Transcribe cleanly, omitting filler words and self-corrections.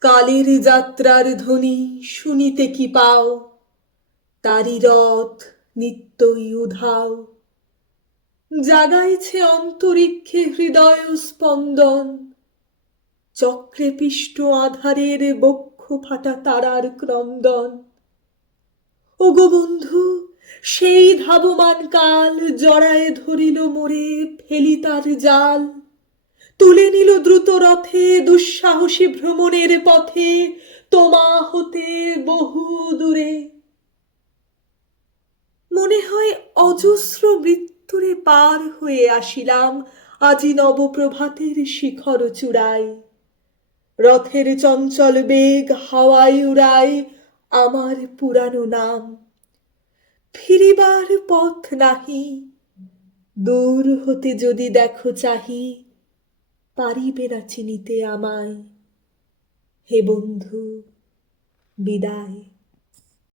কালের যাত্রার ধ্বনি শুনিতে কি পাও, তারি রথ নিত্যই উধাও। জাগাইছে অন্তরিক্ষে হৃদয় স্পন্দন, চক্রে পিষ্ট আধারের বক্ষ ফাটা তারার ক্রন্দন। ওগো বন্ধু, সেই ধাবমান কাল জড়ায়ে ধরিল মোরে, ফেলি তার জাল। তুলে নিল দ্রুত রথে দুঃসাহসী ভ্রমণের পথে, তোমা হতে বহু দূরে। মনে হয় অজস্র মৃত্যুরে পার হয়ে আসিলাম আজি নবপ্রভাতের শিখর চূড়ায়। রথের চঞ্চল বেগ হাওয়ায় উড়ায় আমার পুরানো নাম। ফিরিবার পথ নাহি, দূর হতে যদি দেখো চাহি, পারিবে না চিনিতে আমায়। হে বন্ধু, বিদায়।